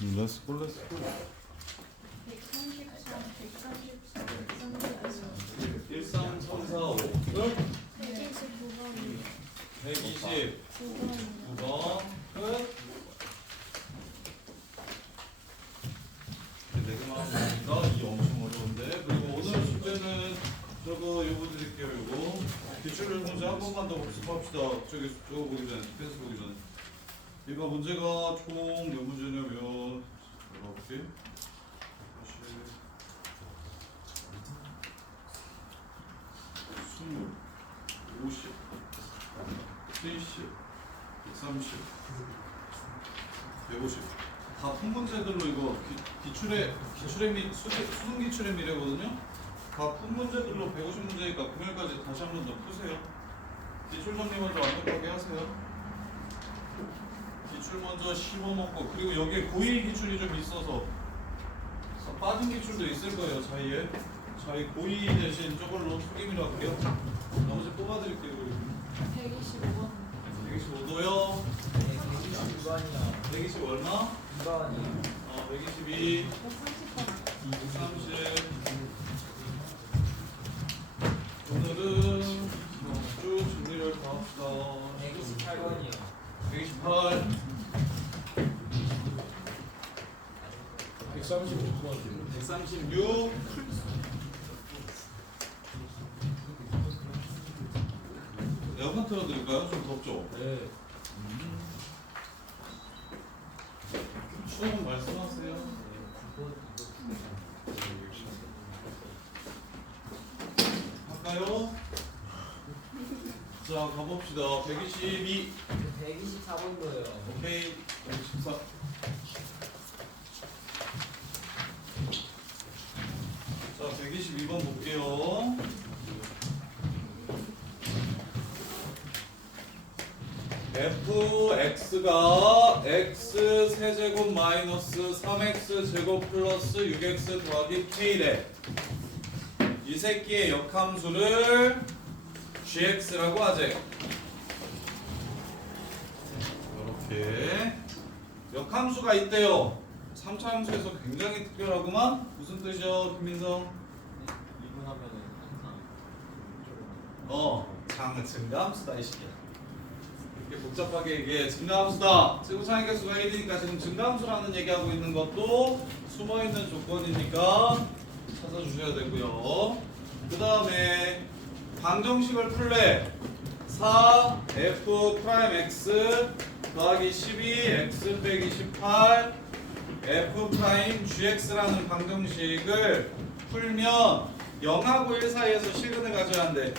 렛츠고 렛츠고. 133, 134, 135, 1, 3, 3, 4, 5 끝. 129번이 129번 9번이요. 끝. 네 개만 하니까 이 엄청 어려운데. 그리고 오늘 숙제는 요거 드릴게요. 요거 기출 문제 한 번만 더 복습합시다. 저기 저거 보기 전에 펜스 보기 전에. 이거 문제가 총 몇 문제냐면 열어볼게. 20, 50, 70, 130, 150. 다 푼 문제들로 이거 기출의 미 수능 기출의 미래거든요. 다 푼 문제들로 150문제니까 금요일까지 다시 한 번 더 푸세요. 기출 정리 먼저 완벽하게 하세요. 기출 먼저 씹어먹고, 그리고 여기에 고1 기출이 좀 있어서 빠진 기출도 있을 거예요. 사이에 고2 대신 저걸로 속임이라고 할게요. 나머지 뽑아드릴게요. 125번. 125도요. 122번이요. 120 얼마? 2번이요. 122, 130번. 130. 오늘은 쭉 정리를 다 합시다. 128번이요. 128, 136번. 136. 에어컨 틀어드릴까요? 좀 덥죠? 네. 추운 말씀하세요. 할까요? 자, 가봅시다. 122. 124번도요. 오케이. 114. 자, 122번 볼게요. fx가 x 세제곱 마이너스 3x 제곱 플러스 6x 더하기 k래. 이 새끼의 역함수를 gx라고 하재. 이렇게 역함수가 있대요. 3차 함수에서 굉장히 특별하구만. 무슨 뜻이죠, 김민성? 이분하면은 항상 증가함수다 이 새끼야. 이렇게 복잡하게 얘기해. 증가함수다. 지구상의 개수가 1이니까 지금 증가함수라는 얘기하고 있는 것도 숨어있는 조건이니까 찾아주셔야 되고요. 그 다음에 방정식을 풀래. 4f 프라임 x 더하기 12 x 빼기 18 f 프라임 gx라는 방정식을 풀면 0하고 1 사이에서 실근을 가져야 한대.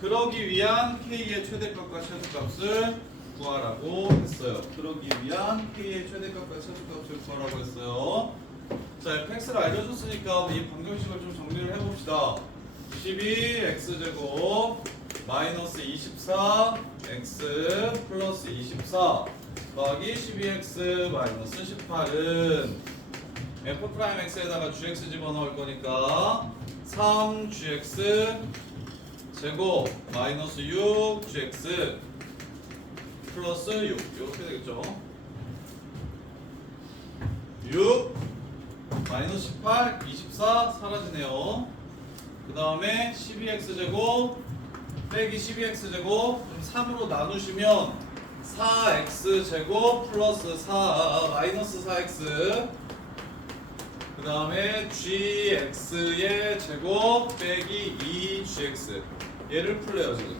그러기 위한 k의 최대값과 최소값을 구하라고 했어요. 그러기 위한 k의 최대값과 최소값을 구하라고 했어요. 자, fx를 알려줬으니까 이 방정식을 좀 정리를 해봅시다. 12x제곱 마이너스 24 x 플러스 24 더하기 12x 마이너스 18은 f'x에다가 gx 집어넣을 거니까 3gx 제곱 마이너스 6gx 플러스 6 이렇게 되겠죠. 6 마이너스 18 24 사라지네요. 그 다음에 12x제곱 빼기 12x제곱 3으로 나누시면 4x제곱 플러스 4 마이너스 4x 그 다음에 gx의 제곱 빼기 2gx 얘를 풀래요 지금.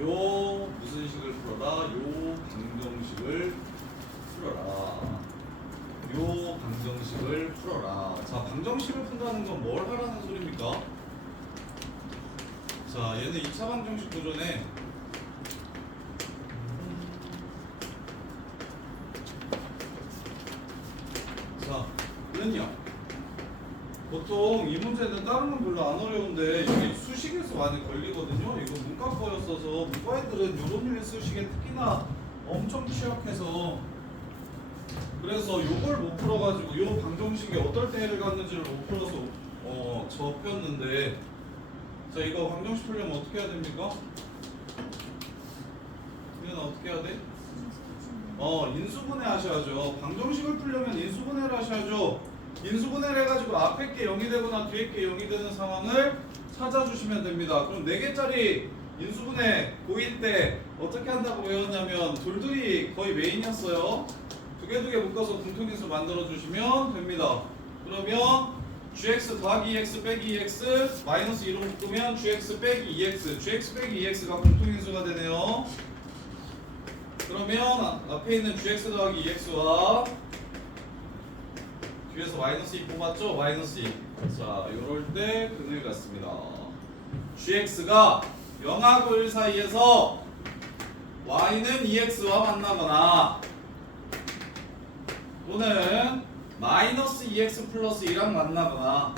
요 무슨 식을 풀어라? 요 방정식을 풀어라. 요 방정식을 풀어라. 자, 방정식을 푼다는 건 뭘 하라는 소리입니까? 자, 얘는 2차 방정식 도전에 자, 얘는요. 보통 이 문제는 다른 건 별로 안 어려운데 이게 수식에서 많이 걸리거든요. 이거 문과거였어서 문과 애들은 요런 일 수식에 특히나 엄청 취약해서 그래서 요걸 못 풀어가지고 요 방정식이 어떨 때 해를 갖는지를 못 풀어서 접혔는데 자, 이거 방정식 풀려면 어떻게 해야 됩니까? 이건 어떻게 해야 돼? 인수분해 하셔야죠. 방정식을 풀려면 인수분해를 하셔야죠. 인수분해를 해가지고 앞에 게 0이 되거나 뒤에 게 0이 되는 상황을 찾아주시면 됩니다. 그럼 4개짜리 인수분해 고1 때 어떻게 한다고 외웠냐면 둘둘이 거의 메인이었어요. 두 개 묶어서 공통인수 만들어주시면 됩니다. 그러면 gx 더하기 2x 빼기 2x 마이너스 2로 묶으면 gx 빼기 2x gx 빼기 2x가 공통인수가 되네요. 그러면 앞에 있는 gx 더하기 2x와 뒤에서 마이너스 2 뽑았죠? 마이너스 2. 자, 요럴 때 근을 갖습니다. gx가 0하고 1 사이에서 y는 2x와 만나거나 또는 마이너스 2x 플러스 2랑 만나거나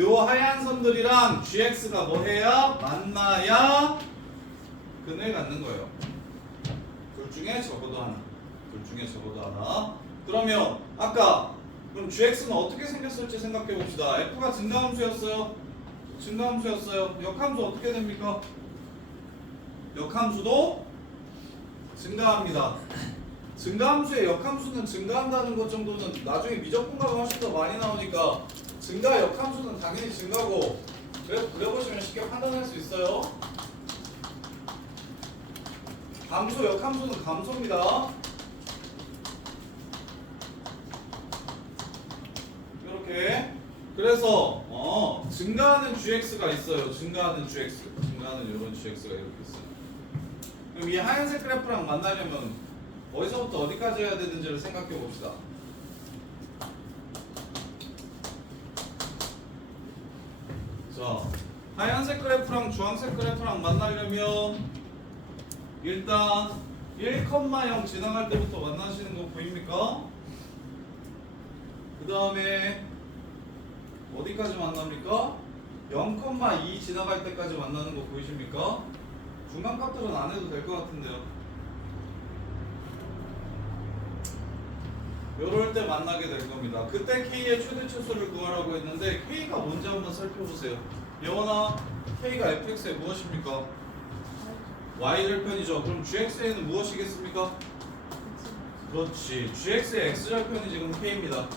요 하얀 선들이랑 gx가 뭐 해야? 만나야 근을 갖는 거예요. 둘 중에 적어도 하나. 그러면 아까 그럼 gx는 어떻게 생겼을지 생각해 봅시다. f가 증가함수였어요. 역함수 어떻게 됩니까? 역함수도 증가합니다. 증가함수의 역함수는 증가한다는 것 정도는 나중에 미적분과가 훨씬 더 많이 나오니까 증가 역함수는 당연히 증가고 그려보시면 쉽게 판단할 수 있어요. 감소 역함수는 감소입니다. 이렇게 그래서 증가하는 gx가 있어요. 증가하는 이런 gx가 이렇게 있어요. 그럼 이 하얀색 그래프랑 만나려면 어디서부터 어디까지 해야 되는지를 생각해 봅시다. 자, 하얀색 그래프랑 주황색 그래프랑 만나려면 일단 1,0 지나갈 때부터 만나시는 거 보입니까? 그 다음에 어디까지 만납니까? 0,2 지나갈 때까지 만나는 거 보이십니까? 중간 값들은 안 해도 될 것 같은데요. 요럴 때 만나게 될 겁니다. 그때 K의 최대 최소를 구하라고 했는데 K가 뭔지 한번 살펴보세요. 예원아, K가 fx의 무엇입니까? y절편이죠. 그럼 gx에는 무엇이겠습니까? 그렇지. gx의 x절편이 지금 K입니다.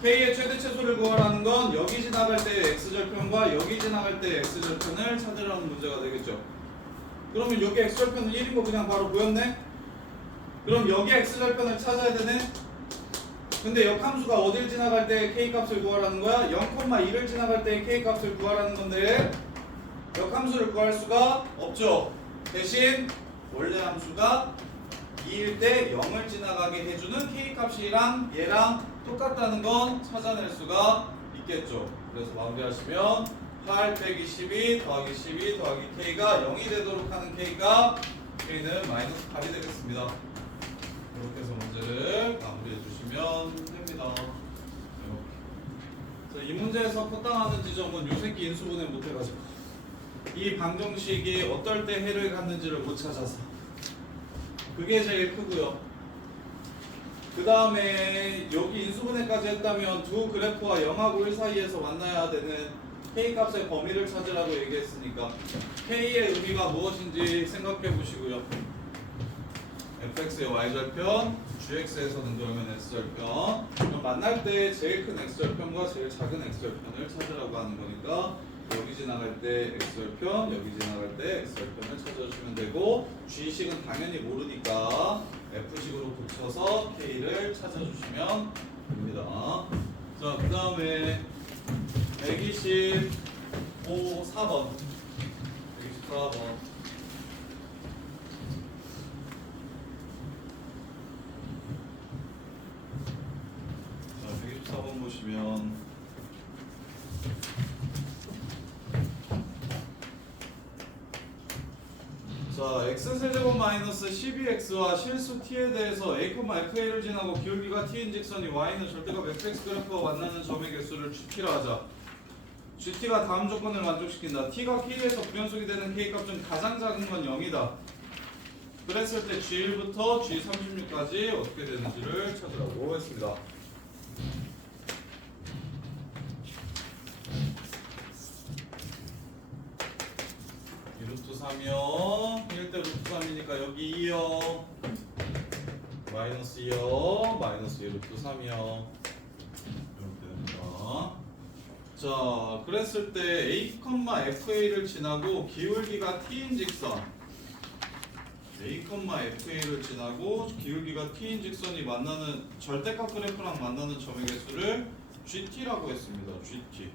K의 최대 최소를 구하라는 건 여기 지나갈 때의 x절편과 여기 지나갈 때의 x절편을 찾으라는 문제가 되겠죠. 그러면 여기 x절편은 1인 거 그냥 바로 보였네? 그럼 여기 x절편을 찾아야 되네? 근데 역함수가 어딜 지나갈 때 k값을 구하라는 거야? 0,2를 지나갈 때 k값을 구하라는 건데 역함수를 구할 수가 없죠. 대신 원래 함수가 2일 때 0을 지나가게 해주는 k값이랑 얘랑 똑같다는 건 찾아낼 수가 있겠죠. 그래서 마무리하시면 8 빼기 12 더하기 12 더하기 k가 0이 되도록 하는 k가 k는 마이너스 8이 되겠습니다. 이렇게 해서 문제를 마무리해 주시면 됩니다. 이렇게. 이 문제에서 포당하는 지점은 요 새끼 인수분해 못해가지고 이 방정식이 어떨 때 해를 갖는지를 못 찾아서 그게 제일 크고요. 그 다음에 여기 인수분해까지 했다면 두 그래프와 0하고 1 사이에서 만나야 되는 K값의 범위를 찾으라고 얘기했으니까 K의 의미가 무엇인지 생각해 보시고요. fx의 y절편, gx에서는 그러면 x절편. 그럼 만날 때 제일 큰 x절편과 제일 작은 x절편을 찾으라고 하는 거니까 여기 지나갈 때 x절편, 여기 지나갈 때 x절편을 찾아주시면 되고 g식은 당연히 모르니까 f식으로 붙여서 k를 찾아주시면 됩니다. 자, 그 다음에 125, 4번. 124번. 자, 124번 보시면 자, x세제곱 마이너스 12x와 실수 t에 대해서 a, fa를 지나고 기울기가 t인 직선이 y는 절대값 fx 그래프와 만나는 점의 개수를 gt라 하자. gt가 다음 조건을 만족시킨다. t가 k에서 불연속이 되는 k값은 가장 작은 건 0이다. 그랬을 때 g1부터 g36까지 어떻게 되는지를 찾으라고 했습니다. 루트 3이요. 1대 루트 3이니까 여기 2요. 마이너스 2요. 마이너스 2 루트 3이요. 이렇게 됩니다. 자, 그랬을 때 A, FA를 지나고 기울기가 T인 직선 A, FA를 지나고 기울기가 T인 직선이 만나는 절대값 그래프랑 만나는 점의 개수를 GT라고 했습니다. GT.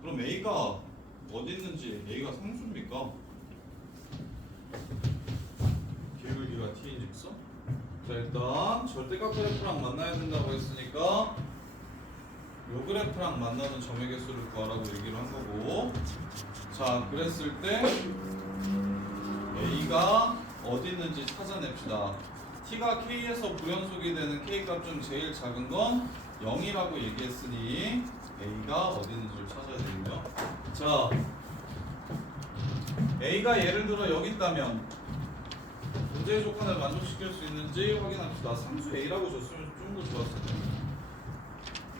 그럼 A가 어디 있는지 A가 상수입니까? 기울기가 T인 직선? 자, 일단 절대값 그래프랑 만나야 된다고 했으니까 요 그래프랑 만나는 점의 개수를 구하라고 얘기를 한 거고, 자, 그랬을 때 A가 어디 있는지 찾아냅시다. T가 K에서 불연속이 되는 K 값 중 제일 작은 건 0이라고 얘기했으니 A가 어디 있는지를 찾아야 되겠네요. 자, A가 예를 들어 여기 있다면 문제의 조건을 만족시킬 수 있는지 확인합시다. 상수 A라고 줬으면 좀 더 좋았을 텐데.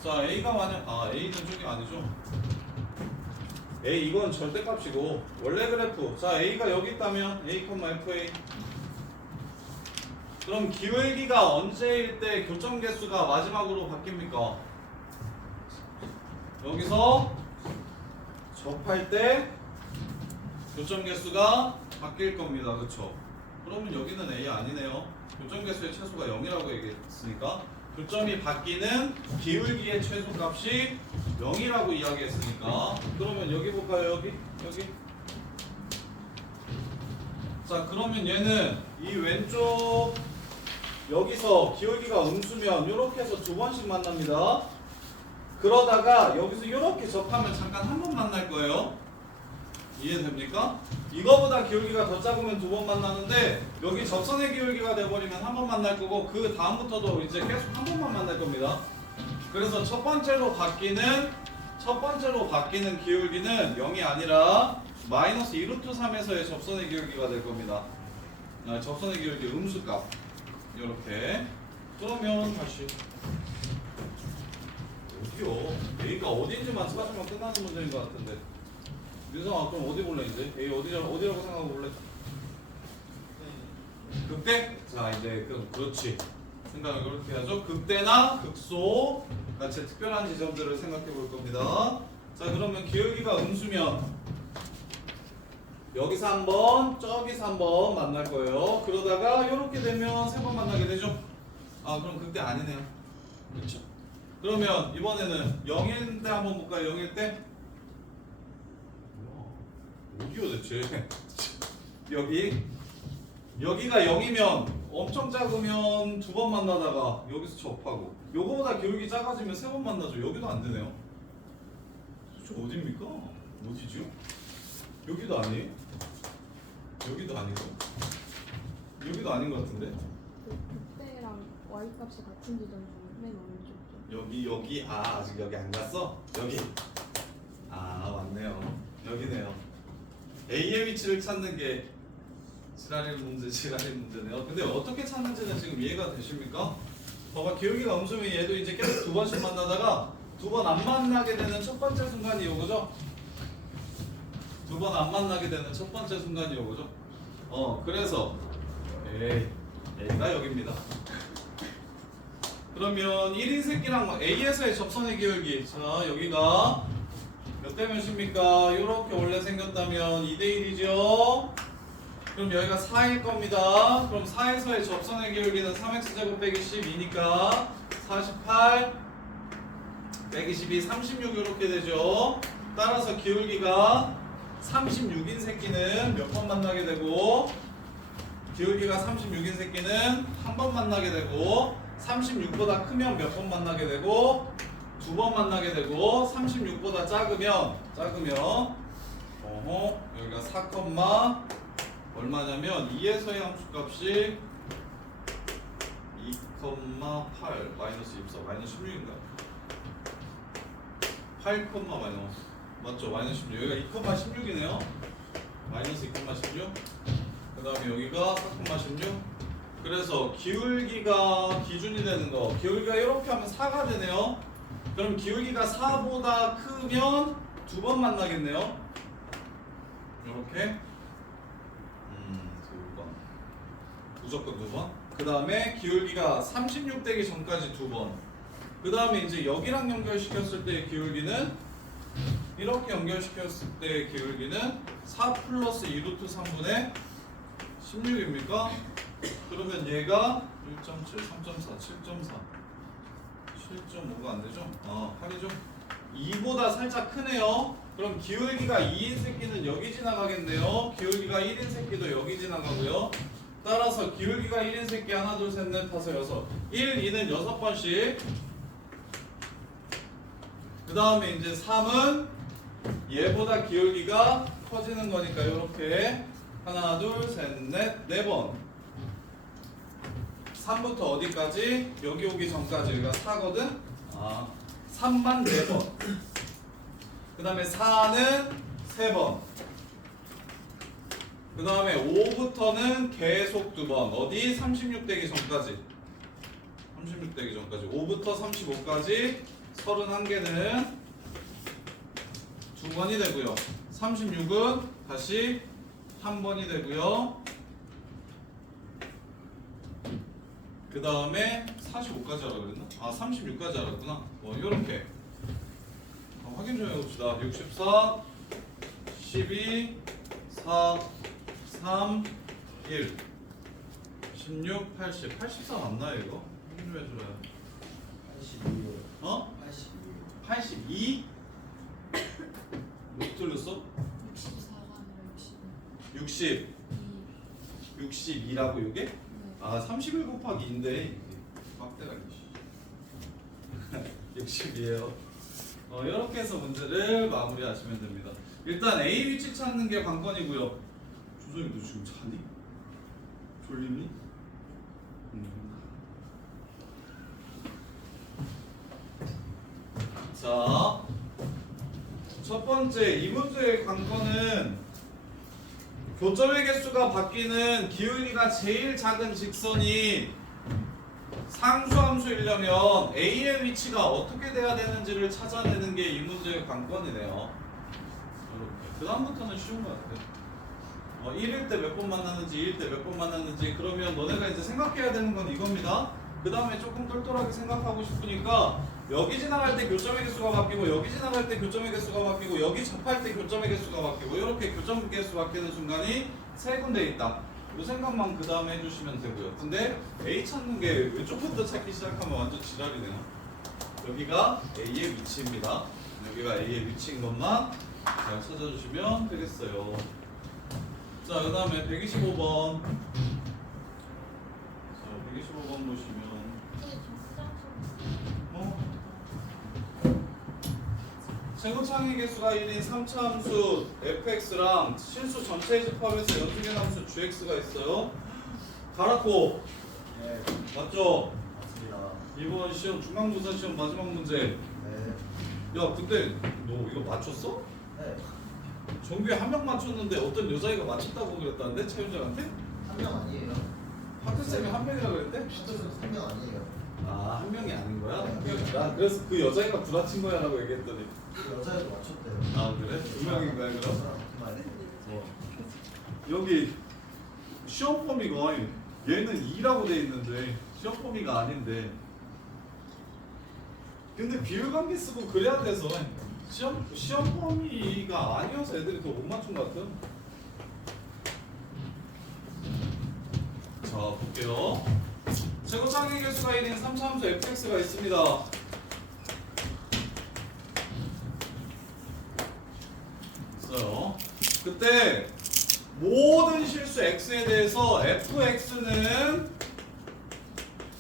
자, A가 만약 A는 저기 아니죠. A 이건 절대값이고 원래 그래프. 자, A가 여기 있다면 A, FA. 그럼 기울기가 언제일 때 교점 개수가 마지막으로 바뀝니까? 여기서 접할 때 교점 개수가 바뀔 겁니다. 그렇죠? 그러면 여기는 A 아니네요. 교점 개수의 최소가 0이라고 얘기했으니까 교점이 바뀌는 기울기의 최소값이 0이라고 이야기했으니까 그러면 여기 볼까요? 여기? 자, 그러면 얘는 이 왼쪽 여기서 기울기가 음수면 이렇게 해서 두 번씩 만납니다. 그러다가 여기서 이렇게 접하면 잠깐 한 번 만날 거예요. 이해됩니까? 이거보다 기울기가 더 작으면 두 번 만나는데 여기 접선의 기울기가 돼버리면 한 번 만날 거고 그 다음부터도 이제 계속 한 번만 만날 겁니다. 그래서 첫 번째로 바뀌는 기울기는 0이 아니라 마이너스 2루트 3에서의 접선의 기울기가 될 겁니다. 접선의 기울기 음수값 이렇게. 그러면 다시 어디요? A가 어디인지만 찾으면 끝나는 문제인 것 같은데. 윤성아, 그럼 어디 볼래 이제? A 어디라고 생각하고 볼래? 극대? 자, 이제 그렇지. 생각을 그렇게 해야죠. 극대나 극소 같이 특별한 지점들을 생각해 볼 겁니다. 자, 그러면 기울기가 음수면 여기서 한 번, 저기서 한 번 만날 거예요. 그러다가 이렇게 되면 세 번 만나게 되죠. 그럼 극대 아니네요. 그렇죠. 그러면 이번에는 0일 때 한번 볼까요? 0일 때? 어디요 대체? 여기가 0이면 엄청 작으면 두 번 만나다가 여기서 접하고 요거보다 기울기 작아지면 세 번 만나죠. 여기도 안 되네요. 도대체 어디입니까? 어디죠? 여기도 아니에요? 여기도 아니고 여기도 아닌 것 같은데. 그때랑 y 값이 같은 지점 중 맨 오른쪽이죠. 여기 아직 여기 안 갔어? 여기 맞네요. 여기네요. A의 위치를 찾는 게 지랄의 문제네요. 근데 어떻게 찾는지는 지금 이해가 되십니까? 봐봐, 기울기가 음수면 얘도 이제 계속 두 번씩 만나다가 두 번 안 만나게 되는 첫 번째 순간이 요거죠? 두 번 안 만나게 되는 첫 번째 순간이 요거죠? 그래서 A가 여기입니다. 그러면 1인 새끼랑 A에서의 접선의 기울기, 자, 여기가 몇 대 몇입니까? 이렇게 원래 생겼다면 2대 1이죠. 그럼 여기가 4일 겁니다. 그럼 4에서의 접선의 기울기는 3x제곱 빼기 12니까 48 빼기 12 36 이렇게 되죠. 따라서 기울기가 36인 새끼는 몇 번 만나게 되고 기울기가 36인 새끼는 한 번 만나게 되고 36보다 크면 몇 번 만나게 되고 두 번 만나게 되고 36보다 작으면 여기가 4, 얼마냐면 2에서의 함수값이 2,8 마이너스 24 마이너스 16인가요? 8, 마이너스 맞죠? 마이너스 16 여기가 2,16이네요. 마이너스 2,16 그 다음에 여기가 4,16 그래서 기울기가 기준이 되는 거 기울기가 이렇게 하면 4가 되네요. 그럼 기울기가 4보다 크면 두 번 만나겠네요. 이렇게 무조건 2번. 그 다음에 기울기가 36 되기 전까지 2번. 그 다음에 이제 여기랑 연결시켰을 때의 기울기는 이렇게 연결시켰을 때의 기울기는 4 플러스 2루트 3분의 16입니까? 그러면 얘가 1.7, 3.4, 7.4 7.5가 안 되죠? 8이죠? 2보다 살짝 크네요. 그럼 기울기가 2인 새끼는 여기 지나가겠네요. 기울기가 1인 새끼도 여기 지나가고요. 따라서 기울기가 1인 새끼 하나 둘 셋 넷 다섯 여섯 1, 2는 6번씩. 그 다음에 이제 3은 얘보다 기울기가 커지는 거니까 이렇게 하나 둘 셋 넷 4번. 3부터 어디까지? 여기 오기 전까지. 여기가 4거든? 3만 4번. 그 다음에 4는 3번. 그 다음에 5부터는 계속 2번. 어디? 36 되기 전까지. 36 되기 전까지. 5부터 35까지 31개는 2번이 되고요. 36은 다시 1번이 되고요. 그 다음에 45까지 하라 그랬나? 36까지 알았구나. 요렇게 확인 좀 해봅시다. 64 12 4 3 1 16 80 84 맞나요 이거? 확인 좀 해줘요. 82요. 82? 못 틀렸어? 64가 아니라 60. 60 62라고 이게? 네. 31 곱하기 2인데 빡대가 60이에요. 이렇게 해서 문제를 마무리하시면 됩니다. 일단 A 위치 찾는 게 관건이고요. 조선이 너 지금 자니? 졸립니? 자, 첫 번째 이 문제의 관건은 교점의 개수가 바뀌는 기울기가 제일 작은 직선이 상수함수이려면 A의 위치가 어떻게 돼야 되는지를 찾아내는 게 이 문제의 관건이네요. 그 다음부터는 쉬운 것 같아요. 1일 때 몇 번 만나는지 2일 때 몇 번 만나는지 그러면 너네가 이제 생각해야 되는 건 이겁니다. 그 다음에 조금 똘똘하게 생각하고 싶으니까 여기 지나갈 때 교점의 개수가 바뀌고 여기 지나갈 때 교점의 개수가 바뀌고 여기 접할 때 교점의 개수가 바뀌고 이렇게 교점 개수 바뀌는 순간이 세 군데 있다. 이 생각만 그 다음에 해주시면 되고요. 근데 A 찾는 게 왼쪽부터 찾기 시작하면 완전 지랄이네요. 여기가 A의 위치입니다. 여기가 A의 위치인 것만 잘 찾아주시면 되겠어요. 자, 그 다음에 125번. 자, 125번 보시면 최고창의 개수가 1인 3차 함수 fx랑 실수 전체 집합에서 연속의 함수 gx가 있어요. 가라코 네. 맞죠? 맞습니다. 이번 시험 중간고사 시험 마지막 문제. 네. 야 근데 너 이거 맞췄어? 네. 정규에 한 명 맞췄는데 어떤 여자애가 맞췄다고 그랬다는데 최윤정한테? 한 명 아니에요. 학교쌤이 한 명이라 그랬대? 진짜로 3명 아니에요. 한 명이 아닌 거야? 네. 난 그래서 그 여자애가 구라친 거야 라고 얘기했더니 그 여자애도 맞췄대요. 그래? 두 명인 거야 그럼? 그 말이. 여기 시험 범위가 얘는 2라고 돼 있는데 시험 범위가 아닌데 근데 비율관계 쓰고 그래야 돼서 시험 범위가 아니어서 애들이 더 못 맞춘 것 같아. 자 볼게요. 최고창의 개수가 1인 3차 함수 fx가 있습니다. 있어요. 그때 모든 실수 x에 대해서 fx는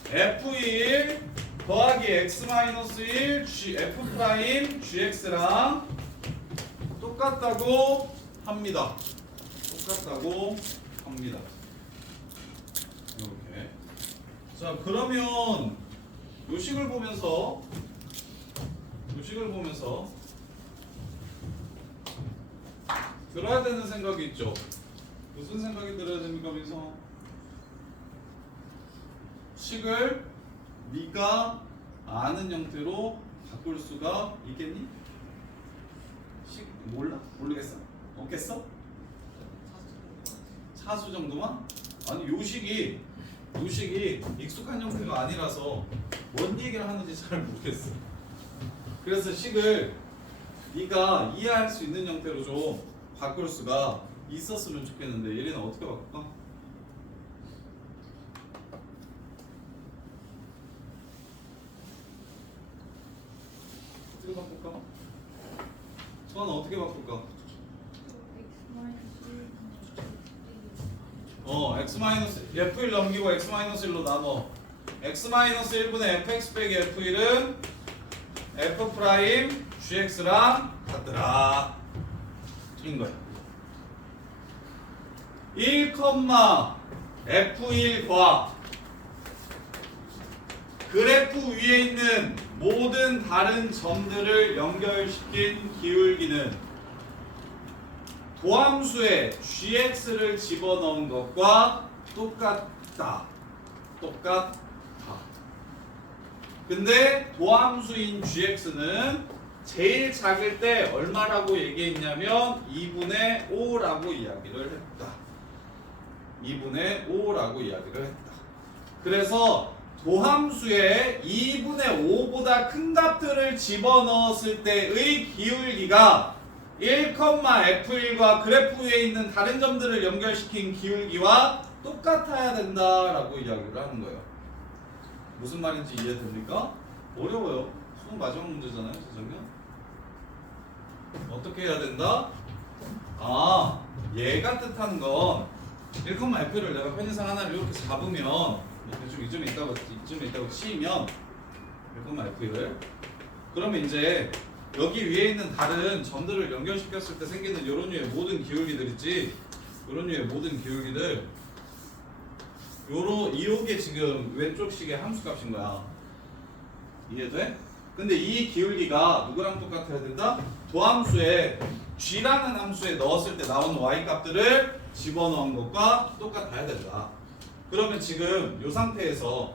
f1 더하기 x-1 f 프라임 gx랑 똑같다고 합니다. 똑같다고 합니다. 이렇게. 자 그러면 요식을 보면서 들어야 되는 생각이 있죠. 무슨 생각이 들어야 됩니까, 민서? 식을 네가 아는 형태로 바꿀 수가 있겠니? 식 몰라? 모르겠어? 없겠어? 차수 정도만? 아니 요식이 요식이 익숙한 형태가 아니라서 뭔 얘기를 하는지 잘 모르겠어. 그래서 식을 네가 이해할 수 있는 형태로 좀 바꿀 수가 있었으면 좋겠는데 예린아 어떻게 바꿀까? 어떻게 바꿀까? 수아는 어떻게 바꿀까? F1 넘기고 X-1로 나눠. X-1분의 fx 빼기 F1은 F 프라임 gx랑 같더라. 인 거야. 1, F1과 그래프 위에 있는 모든 다른 점들을 연결시킨 기울기는 도함수에 gx를 집어넣은 것과 똑같다. 근데 도함수인 gx는 제일 작을 때 얼마라고 얘기했냐면 2분의 5라고 이야기를 했다. 2분의 5라고 이야기를 했다. 그래서 도함수에 2분의 5보다 큰 값들을 집어넣었을 때의 기울기가 1,F1과 그래프 위에 있는 다른 점들을 연결시킨 기울기와 똑같아야 된다라고 이야기를 하는 거예요. 무슨 말인지 이해됩니까? 어려워요. 수능 마지막 문제잖아요, 재정면. 어떻게 해야 된다? 아, 얘가 뜻하는 건 1,F를 내가 편의상 하나를 이렇게 잡으면 대충 이쯤에 있다고 치면 1,F를 그러면 이제 여기 위에 있는 다른 점들을 연결시켰을 때 생기는 요런 류의 모든 기울기들 있지? 요런 류의 모든 기울기들 이게 지금 왼쪽 식의 함수값인 거야. 이해돼? 근데 이 기울기가 누구랑 똑같아야 된다? 도함수에 g라는 함수에 넣었을 때 나오는 y값들을 집어넣은 것과 똑같아야 된다. 그러면 지금 요 상태에서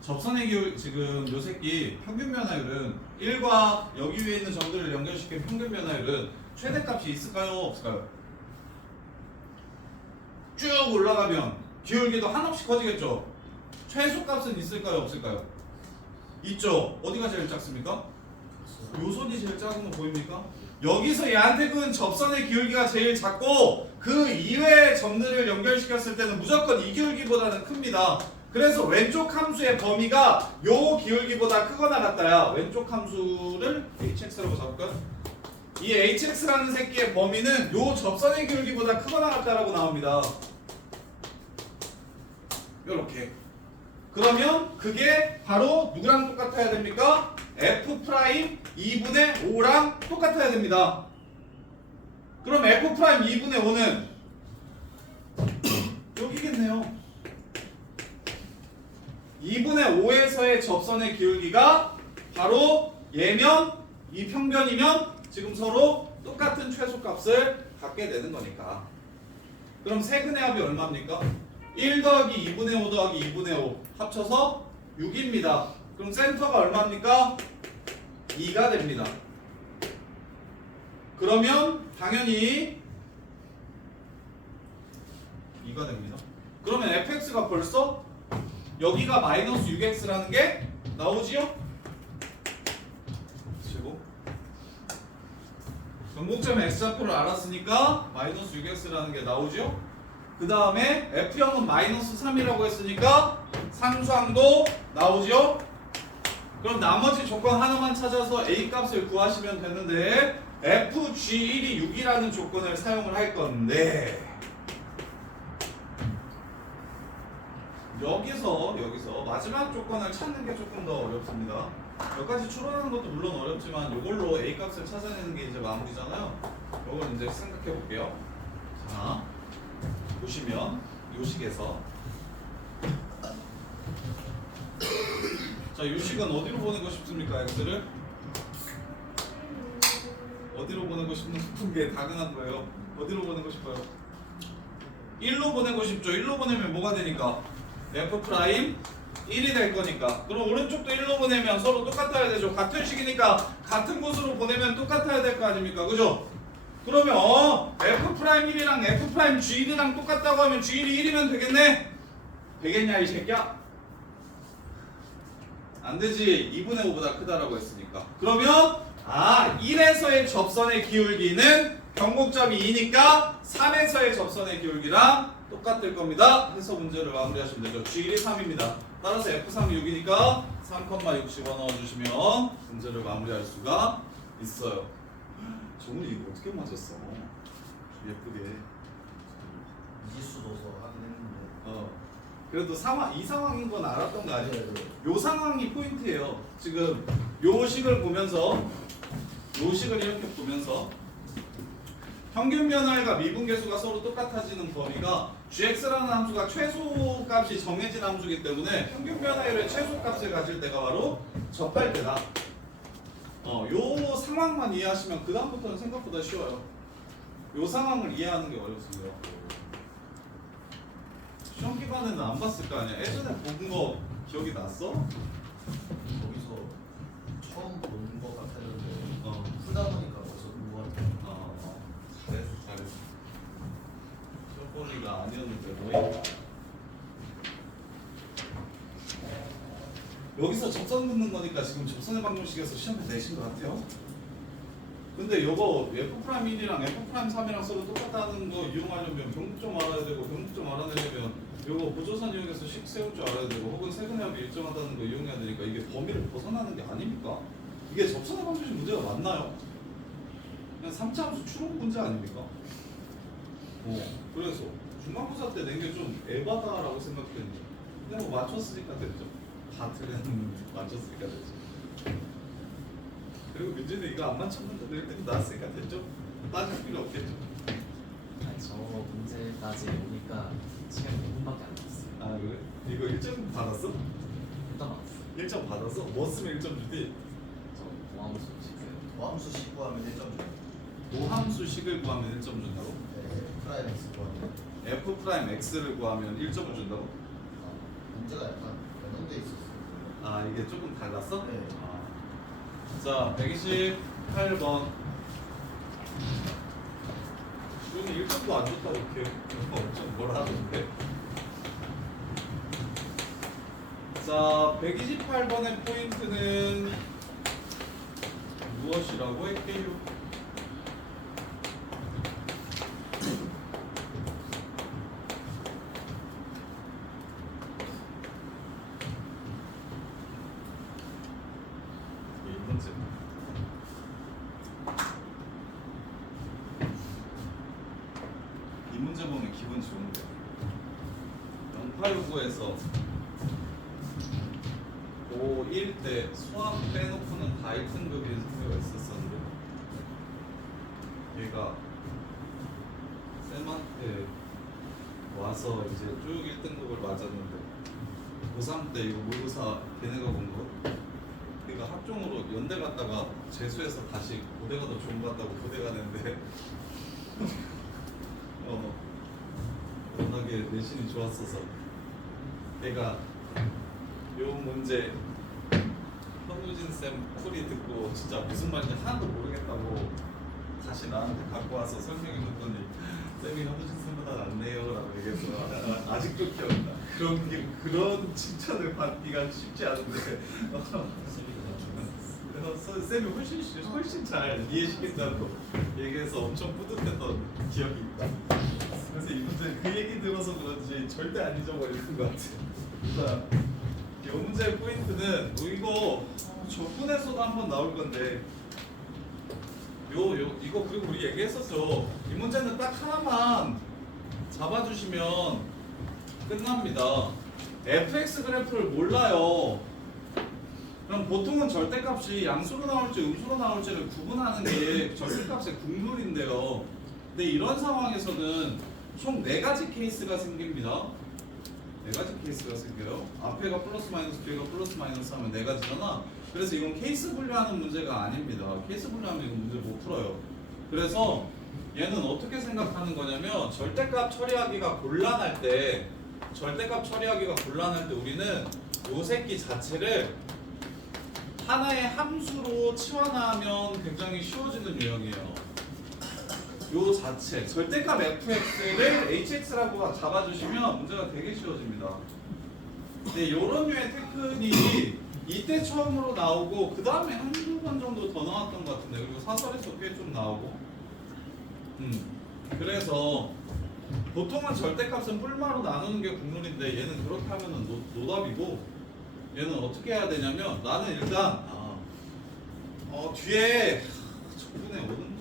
접선의 기울 지금 요 새끼 평균 변화율은 1과 여기 위에 있는 점들을 연결시킨 평균 변화율은 최대값이 있을까요? 없을까요? 쭉 올라가면 기울기도 한없이 커지겠죠. 최소값은 있을까요? 없을까요? 있죠. 어디가 제일 작습니까? 요선이 제일 작은 거 보입니까? 여기서 얘한테 그은 접선의 기울기가 제일 작고 그 이외의 점들을 연결시켰을 때는 무조건 이 기울기보다는 큽니다. 그래서 왼쪽 함수의 범위가 요 기울기보다 크거나 같다야. 왼쪽 함수를 hx라고 잡을까요? 이 hx라는 새끼의 범위는 요 접선의 기울기보다 크거나 같다라고 나옵니다. 요렇게. 그러면 그게 바로 누구랑 똑같아야 됩니까? f 프라임 2분의 5랑 똑같아야 됩니다. 그럼 f 프라임 2분의 5는 여기겠네요. 2분의 5에서의 접선의 기울기가 바로 얘면 이 평변이면 지금 서로 똑같은 최소값을 갖게 되는 거니까. 그럼 세근의 합이 얼마입니까? 1 더하기 2분의 5 더하기 2분의 5 합쳐서 6입니다. 그럼 센터가 얼마입니까? 2가 됩니다. 그러면 당연히 2가 됩니다. 그러면 fx가 벌써 여기가 마이너스 6x라는 게 나오지요? 그리고 변곡점의 x좌표를 알았으니까 마이너스 6x라는 게 나오지요? 그 다음에 F형은 마이너스 3이라고 했으니까 상수항도 나오죠? 그럼 나머지 조건 하나만 찾아서 A 값을 구하시면 되는데 FG1이 6이라는 조건을 사용을 할 건데 여기서 마지막 조건을 찾는 게 조금 더 어렵습니다. 여기까지 추론하는 것도 물론 어렵지만 이걸로 A 값을 찾아내는 게 이제 마무리잖아요. 이걸 이제 생각해 볼게요. 자, 보시면 요 식에서 자, 요 식은 어디로 보내고 싶습니까? x를 어디로 보내고 싶은 게 당연한 거예요. 어디로 보내고 싶어요? 1로 보내고 싶죠. 1로 보내면 뭐가 되니까? f 프라임 1이 될 거니까. 그럼 오른쪽도 1로 보내면 서로 똑같아야 되죠. 같은 식이니까 같은 곳으로 보내면 똑같아야 될 거 아닙니까? 그죠? 그러면 F'1이랑 F'G1이랑 똑같다고 하면 G1이 1이면 되겠네? 되겠냐 이 새끼야? 안 되지. 2분의 5보다 크다라고 했으니까. 그러면 1에서의 접선의 기울기는 경곡점이 2니까 3에서의 접선의 기울기랑 똑같을 겁니다. 해서 문제를 마무리하시면 되죠. G1이 3입니다. 따라서 F3이 6이니까 3,6 집어넣어주시면 문제를 마무리할 수가 있어요. 정훈이 이거 어떻게 맞았어? 예쁘게. 이지수 도서 하긴 했는데. 그래도 이 상황인 건 알았던 거 아니에요? 네. 요 상황이 포인트예요. 지금 요 식을 보면서 요 식을 이렇게 보면서 평균 변화율과 미분계수가 서로 똑같아지는 범위가 gx라는 함수가 최소값이 정해진 함수이기 때문에 평균 변화율의 최소값을 가질 때가 바로 접할 때다. 요 상황만 이해하시면 그 다음부터는 생각보다 쉬워요. 요 상황을 이해하는 게 어렵습니다. 시험 기간에는 안 봤을 거 아니야. 예전에 본 거 기억이 났어? 거기서 처음 본 거 같았는데 풀다 보니까 벌써 본거 같아요. 잘했어. 시험 보기가 아니었는데 뭐야? 여기서 접선 긋는 거니까 지금 접선의 방정식에서 시험에 내신 것 같아요. 근데 요거 F'1이랑 F'3이랑 서로 똑같다는 거 이용하려면 경국점 알아야 되고 경국점 알아내려면 요거 보조선 이용해서 식 세울 줄 알아야 되고 혹은 세근합이 일정하다는 거 이용해야 되니까 이게 범위를 벗어나는 게 아닙니까? 이게 접선의 방정식 문제가 맞나요? 그냥 3차 함수 추론 문제 아닙니까? 그래서 중간고사 때 낸 게 좀 에바다라고 생각했는데 근데 뭐 맞췄으니까 됐죠. 다 틀렸는데 맞췄으니까 됐죠. 그리고 민준이 이거 안 맞췄는데 1등 나왔으니까 됐죠? 따질 필요 없겠죠? 아니 저 문제까지 오니까 시간 5분밖에 안 남았어요. 그래? 이거 1점 받았어? 일단 받았어요. 1점 받았어? 뭐 쓰면 1점 주디? 저 모함수 지금 모함수 식 구하면 1점 줘요. 모함수식을 구하면 1점 준다고? 네, 프라임 X 구하면. F'X를 구하면 1점을 준다고? 문제가 약간 변형돼 있었어요. 이게 조금 달랐어? 네. 자, 128번. 지훈이 1점도 안 줬다고 이렇게 엄청 뭐라 하던데. 자, 128번의 포인트는 무엇이라고 할게요? 이 문제. 이 문제 보면 기분 좋은데. 0859에서 고1 때 수학 빼놓고는 다 1등급인 선배가 있었었는데 얘가 쌤한테 와서 이제 쭉 1등급을 맞았는데 고3 때 이거 모의고사 걔네가 본 거 그러니까 학종으로 연대 갔다가 재수해서 다시 고대 가도 좋은 거 같다고 고대 가는데 워낙에 내신이 좋았어서 걔가 요 문제 현우진 쌤 풀이 듣고 진짜 무슨 말인지 하나도 모르겠다고 다시 나한테 갖고 와서 설명해 줬더니 쌤이 현우진 쌤보다 낫네요 라고 얘기했어. 아직도 기억나. 그런 칭찬을 받기가 쉽지 않은데 그래서 쌤이 훨씬 잘 이해시킨다고 얘기해서 엄청 뿌듯했던 기억이 있다. 그래서 이 문제 그 얘기 들어서 그런지 절대 안 잊어버리는 것 같아. 이 문제의 포인트는 이거 저분에서도 한번 나올 건데 이거 그리고 우리 얘기했었죠. 이 문제는 딱 하나만 잡아주시면 끝납니다. fx 그래프를 몰라요. 그럼 보통은 절대값이 양수로 나올지 음수로 나올지를 구분하는 게 절대값의 국룰인데요. 근데 이런 상황에서는 총 4가지 케이스가 생깁니다. 4가지 케이스가 생겨요. 앞에가 플러스 마이너스 뒤에가 플러스 마이너스 하면 4가지잖아. 그래서 이건 케이스 분류하는 문제가 아닙니다. 케이스 분류하면 이건 문제 못 풀어요. 그래서 얘는 어떻게 생각하는 거냐면 절대값 처리하기가 곤란할 때 우리는 요 새끼 자체를 하나의 함수로 치환하면 굉장히 쉬워지는 유형이에요. 요 자체 절대값 fx를 hx라고 잡아주시면 문제가 되게 쉬워집니다. 근데 요런 류의 테크닉이 이때 처음으로 나오고 그 다음에 한두 번 정도 더 나왔던 것 같은데 그리고 사설에서 꽤 좀 나오고 그래서 보통은 절대값은 뿔마로 나누는 게 국룰인데 얘는 그렇게 하면은 노답이고 얘는 어떻게 해야 되냐면 나는 일단 뒤에 저번에 어느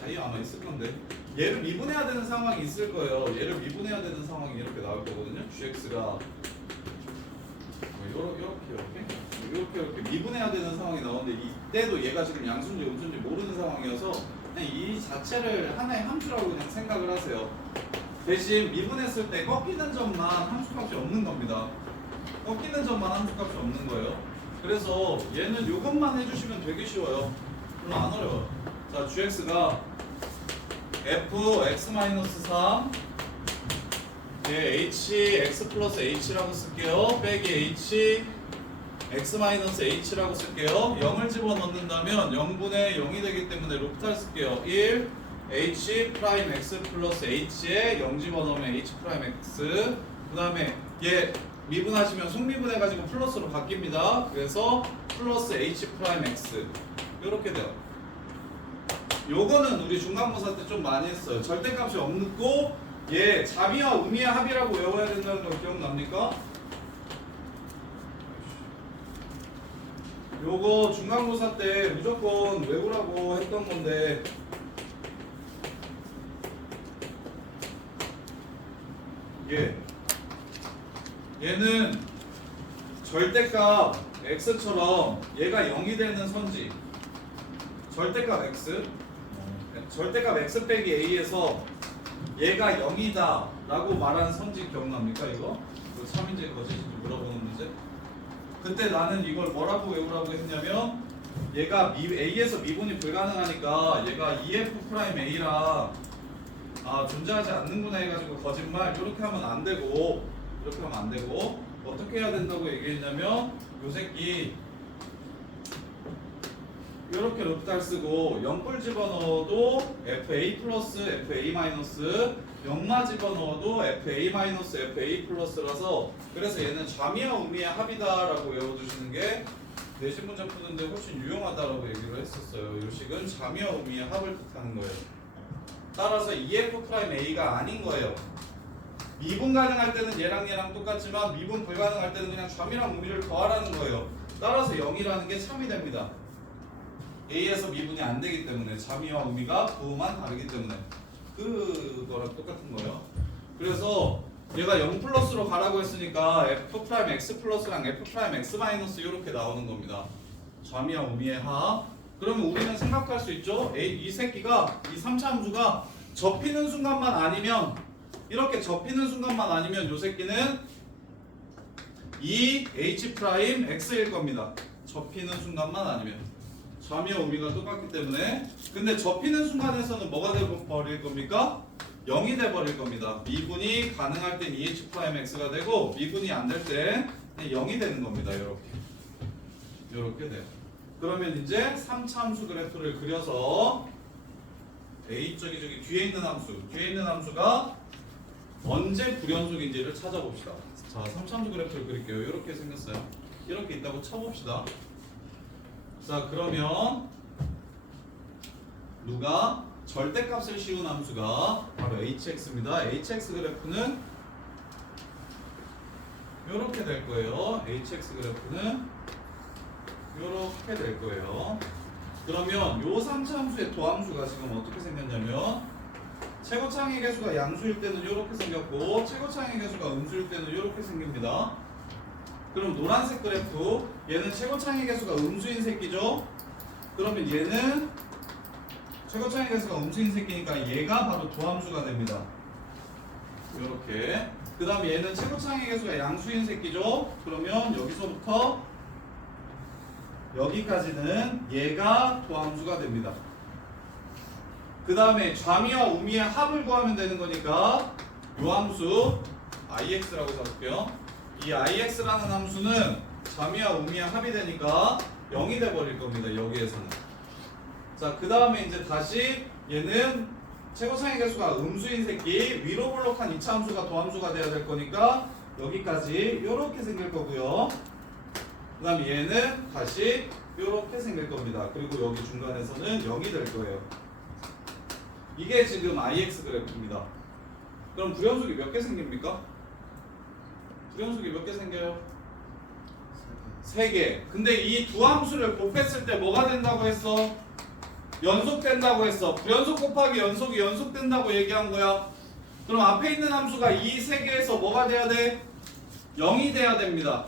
자이 아마 있을 건데 얘를 미분해야 되는 상황이 있을 거예요. 얘를 미분해야 되는 상황이 이렇게 나올 거거든요. gx가 이렇게 미분해야 되는 상황이 나오는데 이때도 얘가 지금 양수인지 음수인지 모르는 상황이어서 그냥 이 자체를 하나의 함수라고 그냥 생각을 하세요. 대신 미분했을 때 꺾이는 점만 함수값이 없는 겁니다. 꺾이는 점만 함수값이 없는 거예요. 그래서 얘는 요것만 해주시면 되게 쉬워요. 별로 안 어려워요. 자, gx가 fx-3 h x 플러스 h라고 쓸게요. 빼기 h x-h라고 쓸게요. 0을 집어넣는다면 0분의 0이 되기 때문에 로프탈 쓸게요. 1 h 프라임 x 플러스 h에 0 집어넣으면 h 프라임 x 그 다음에 얘 미분하시면 속미분해가지고 플러스로 바뀝니다. 그래서 플러스 h 프라임 x 이렇게 돼요. 요거는 우리 중간고사 때 좀 많이 했어요. 절대값이 없고 얘 자미와 우미의 합이라고 외워야 된다는 거 기억납니까? 요거 중간고사 때 무조건 외우라고 했던 건데 얘는 절대값 x처럼 얘가 0이 되는 선지 절대값 x 절대값 x 빼기 a에서 얘가 0이다 라고 말한 선지 기억납니까 이거? 이거 참인지 거짓인지 물어보는 문제? 그때 나는 이걸 뭐라고 외우라고 했냐면 얘가 a에서 미분이 불가능하니까 얘가 EF'A랑 존재하지 않는구나 해가지고 거짓말 이렇게 하면 안 되고 이렇게 하면 안 되고 어떻게 해야 된다고 얘기했냐면 요 새끼 이렇게 로프탈 쓰고 0뿔 집어넣어도 FA 플러스 FA 마이너스 0마 집어넣어도 FA 마이너스 FA 플러스라서 그래서 얘는 좌미와 우미의 합이다라고 외워두시는 게 내신 문제 푸는데 훨씬 유용하다라고 얘기를 했었어요. 이 식은 좌미와 우미의 합을 뜻하는 거예요. 따라서 EF'A가 아닌 거예요. 미분 가능할 때는 얘랑 똑같지만 미분 불가능할 때는 그냥 좌미랑 우미를 더하라는 거예요. 따라서 0이라는 게 참이 됩니다. A에서 미분이 안 되기 때문에 좌미와 우미가 부호만 다르기 때문에 그거랑 똑같은 거예요. 그래서 얘가 0 플러스로 가라고 했으니까 F'X 플러스랑 F'X 마이너스 이렇게 나오는 겁니다. 좌미와 우미의 합. 그러면 우리는 생각할 수 있죠? 이 새끼가 이 3차 함수가 접히는 순간만 아니면 이렇게 접히는 순간만 아니면 요 새끼는 이 H'X일 겁니다. 접히는 순간만 아니면 좌미와 우미가 똑같기 때문에 근데 접히는 순간에서는 뭐가 돼버릴 겁니까? 0이 돼버릴 겁니다. 미분이 가능할 땐 EH'X가 되고 미분이 안 될 땐 0이 되는 겁니다. 이렇게 돼요. 그러면 이제 3차 함수 그래프를 그려서 A 저기 뒤에 있는 함수가 언제 불연속인지를 찾아봅시다. 자, 3차 함수 그래프를 그릴게요. 이렇게 생겼어요. 이렇게 있다고 쳐봅시다. 자, 그러면 누가 절대값을 씌운 함수가 바로 hx입니다. hx 그래프는 이렇게 될 거예요. hx 그래프는 이렇게 될 거예요. 그러면 요 3차 함수의 도함수가 지금 어떻게 생겼냐면 최고창의 개수가 양수일 때는 이렇게 생겼고 최고창의 개수가 음수일 때는 이렇게 생깁니다. 그럼 노란색 그래프 얘는 최고창의 개수가 음수인 새끼죠. 그러면 얘는 최고창의 개수가 음수인 새끼니까 얘가 바로 도함수가 됩니다. 이렇게. 그 다음에 얘는 최고창의 개수가 양수인 새끼죠. 그러면 여기서부터 여기까지는 얘가 도함수가 됩니다. 그 다음에 좌미와 우미의 합을 구하면 되는 거니까 요 함수 ix라고 잡을게요. 이 ix라는 함수는 좌미와 우미의 합이 되니까 0이 돼버릴 겁니다. 여기에서는. 자, 그 다음에 이제 다시 얘는 최고차의 개수가 음수인 새끼 위로 볼록한 2차 함수가 도함수가 돼야 될 거니까 여기까지 이렇게 생길 거고요. 그 다음 얘는 다시 이렇게 생길 겁니다. 그리고 여기 중간에서는 0이 될 거예요. 이게 지금 IX 그래프입니다. 그럼 불연속이 몇 개 생깁니까? 불연속이 몇 개 생겨요? 3개. 근데 이 두 함수를 곱했을 때 뭐가 된다고 했어? 연속된다고 했어. 불연속 곱하기 연속이 연속된다고 얘기한 거야. 그럼 앞에 있는 함수가 이 세 개에서 뭐가 돼야 돼? 0이 돼야 됩니다.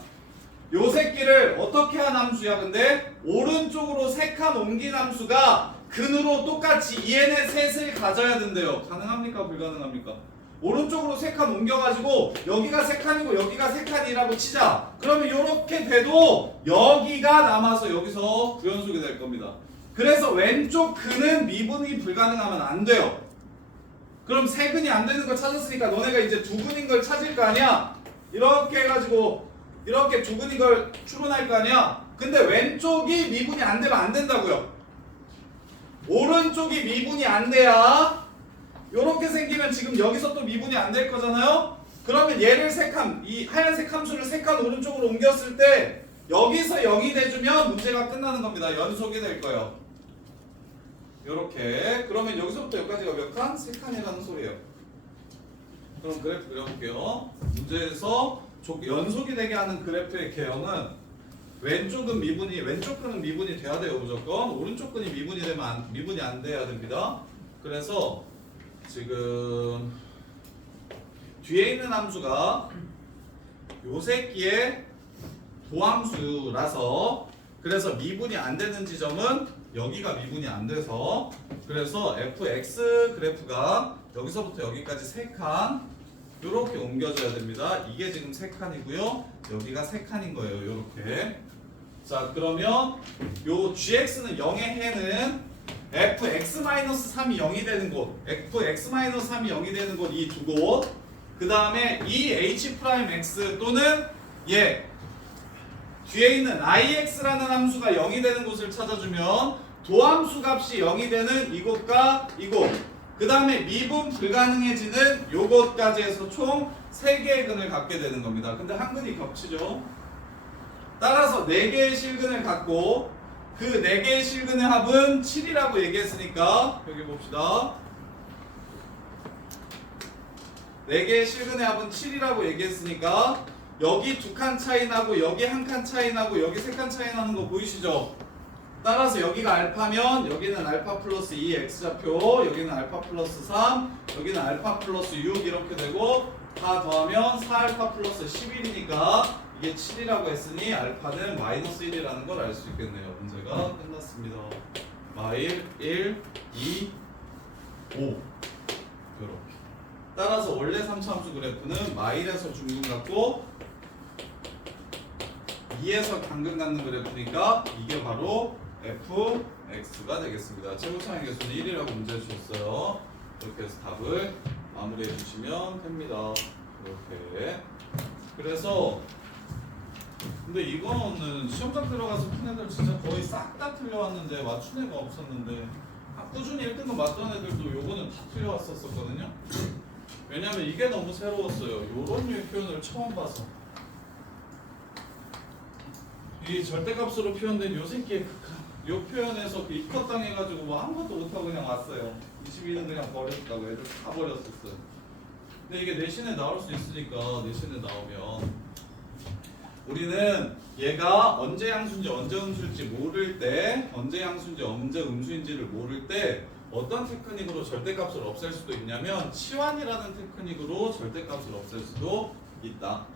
요 새끼를 어떻게 한 함수야? 근데 오른쪽으로 3칸 옮긴 함수가 근으로 똑같이 EN의 셋을 가져야 된대요. 가능합니까? 불가능합니까? 오른쪽으로 3칸 옮겨가지고 여기가 3칸이고 여기가 3칸이라고 치자. 그러면 이렇게 돼도 여기가 남아서 여기서 부연속이 될 겁니다. 그래서 왼쪽 근은 미분이 불가능하면 안 돼요. 그럼 3근이 안 되는 걸 찾았으니까 너네가 이제 2근인 걸 찾을 거 아니야? 이렇게 해가지고 이렇게 2근인 걸 추론할 거 아니야? 근데 왼쪽이 미분이 안 되면 안 된다고요. 오른쪽이 미분이 안 돼야 요렇게 생기면 지금 여기서 또 미분이 안 될 거잖아요? 그러면 얘를 3칸, 이 하얀색 함수를 3칸 오른쪽으로 옮겼을 때 여기서 0이 돼주면 문제가 끝나는 겁니다. 연속이 될 거예요. 요렇게. 그러면 여기서부터 여기까지가 몇 칸? 3칸이라는 소리예요. 그럼 그래프 그려볼게요. 문제에서 연속이 되게 하는 그래프의 개형은 왼쪽 근은 미분이 돼야 돼요. 무조건. 오른쪽 근이 미분이 안 돼야 됩니다. 그래서 지금 뒤에 있는 함수가 요 새끼의 도함수라서 그래서 미분이 안 되는 지점은 여기가 미분이 안 돼서 그래서 fx 그래프가 여기서부터 여기까지 3칸 요렇게 옮겨져야 됩니다. 이게 지금 3칸이고요. 여기가 3칸인 거예요. 요렇게. 자, 그러면 요 gx는 0의 해는 fx-3이 0이 되는 곳, fx-3이 0이 되는 곳 이 두 곳, 그 다음에 이 h'(x) 또는 얘 뒤에 있는 ix라는 함수가 0이 되는 곳을 찾아주면 도함수 값이 0이 되는 이곳과 이곳, 그 다음에 미분 불가능해지는 요것까지 해서 총 3개의 근을 갖게 되는 겁니다. 근데 한 근이 겹치죠. 따라서 4개의 실근을 갖고 그 4개의 실근의 합은 7이라고 얘기했으니까 여기 봅시다. 4개의 실근의 합은 7이라고 얘기했으니까 여기 2칸 차이 나고 여기 1칸 차이 나고 여기 3칸 차이 나는 거 보이시죠? 따라서 여기가 알파면 여기는 알파 플러스 2 x좌표, 여기는 알파 플러스 3, 여기는 알파 플러스 6 이렇게 되고 다 더하면 4알파 플러스 11이니까 이게 7이라고 했으니 알파는 마이너스 1이라는 걸 알 수 있겠네요. 문제가 끝났습니다. 마일 1, 2, 5 이렇게. 따라서 원래 3차 함수 그래프는 마일에서 중근 같고 2에서 당근 갖는 그래프니까 이게 바로 fx가 되겠습니다. 최고차의 개수는 1이라고 문제 주셨어요. 이렇게 해서 답을 마무리해 주시면 됩니다. 이렇게. 그래서 근데 이거는 시험장 들어가서 푼 애들 진짜 거의 싹 다 틀려왔는데 맞춘 애가 없었는데 꾸준히 1등급 맞던 애들도 요거는 다 틀려왔었거든요. 왜냐면 이게 너무 새로웠어요. 요런 류의 표현을 처음 봐서 이 절대값으로 표현된 요 새끼의 요 표현에서 그 입컷당해가지고 뭐 아무것도 못하고 그냥 왔어요. 22는 그냥 버렸다고 애들 다 버렸었어요. 근데 이게 내신에 나올 수 있으니까 내신에 나오면 우리는 얘가 언제 양수인지 언제 음수인지 모를 때 언제 양수인지 언제 음수인지를 모를 때 어떤 테크닉으로 절대값을 없앨 수도 있냐면 치환이라는 테크닉으로 절대값을 없앨 수도 있다.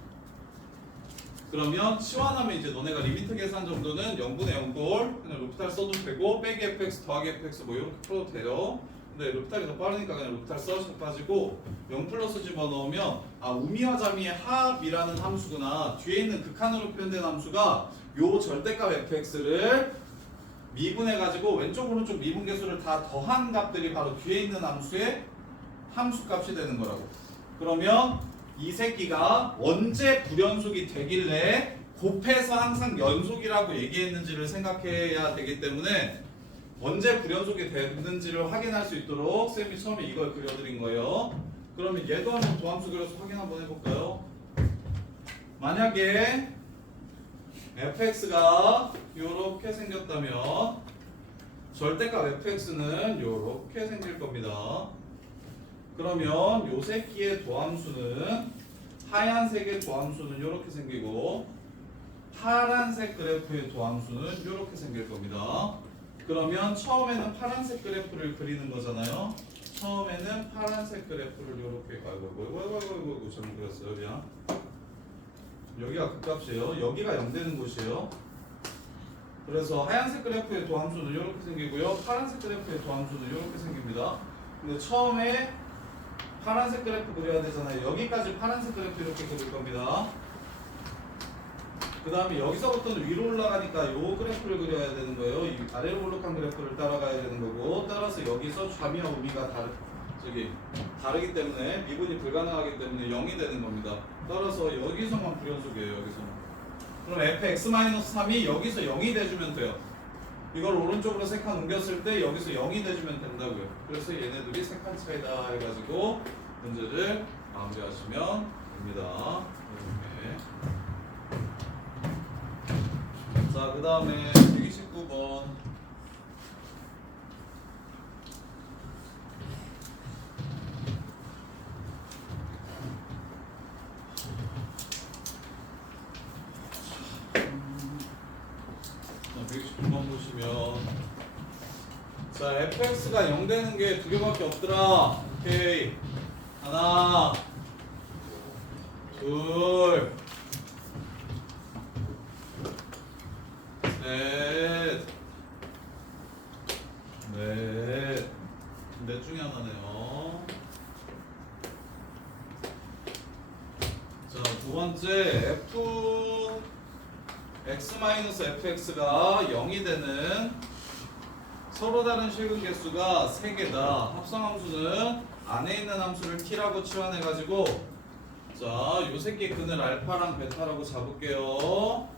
그러면 치환하면 이제 너네가 리미트 계산 정도는 0분의 0골 그냥 루프탈 써도 되고 빼기 fx 더하기 fx 뭐 이렇게 풀어도 돼요. 근데 루프탈이 더 빠르니까 그냥 루프탈 써서 빠지고 0 플러스 집어넣으면 아 우미와 자미의 합이라는 함수구나. 뒤에 있는 극한으로 표현된 함수가 요 절대값 fx를 미분해가지고 왼쪽 오른쪽 미분 계수를 다 더한 값들이 바로 뒤에 있는 함수의 함수값이 되는 거라고. 그러면 이 새끼가 언제 불연속이 되길래 곱해서 항상 연속이라고 얘기했는지를 생각해야 되기 때문에 언제 불연속이 됐는지를 확인할 수 있도록 쌤이 처음에 이걸 그려드린 거예요. 그러면 얘도 한번 도함수 그려서 확인 한번 해볼까요? 만약에 fx가 요렇게 생겼다면 절대값 fx는 요렇게 생길 겁니다. 그러면 요 새끼의 도함수는 하얀색의 도함수는 요렇게 생기고 파란색 그래프의 도함수는 요렇게 생길 겁니다. 그러면 처음에는 파란색 그래프를 그리는 거잖아요. 처음에는 파란색 그래프를 요렇게 아이고 잘못 그렸어요. 그냥 여기가 극값이에요. 여기가 0 되는 곳이에요. 그래서 하얀색 그래프의 도함수는 이렇게 생기고요. 파란색 그래프의 도함수는 이렇게 생깁니다. 근데 처음에 파란색 그래프 그려야 되잖아요. 여기까지 파란색 그래프 이렇게 그릴 겁니다. 그 다음에 여기서부터는 위로 올라가니까 요 그래프를 그려야 되는 거예요. 이 아래로 볼록한 그래프를 따라가야 되는 거고, 따라서 여기서 좌미와 우미가 다르기 때문에 미분이 불가능하기 때문에 0이 되는 겁니다. 따라서 여기서만 불연속이에요. 여기서만. 그럼 fx-3이 여기서 0이 돼주면 돼요. 이걸 오른쪽으로 3칸 옮겼을 때 여기서 0이 돼주면 된다고요. 그래서 얘네들이 3칸 차이다 해가지고 문제를 마무리하시면 됩니다. 이렇게. 자, 그 다음에 129번. 자, 129번 보시면, 자, fx가 0 되는 게 두 개밖에 없더라. 오케이. 하나, 둘, 넷, 넷 중에 하나네요. 자, 두 번째 x-fx가 0이 되는 서로 다른 실근 개수가 3개다. 합성함수는 안에 있는 함수를 t라고 치환해가지고, 자, 요 새끼 근을 알파랑 베타라고 잡을게요.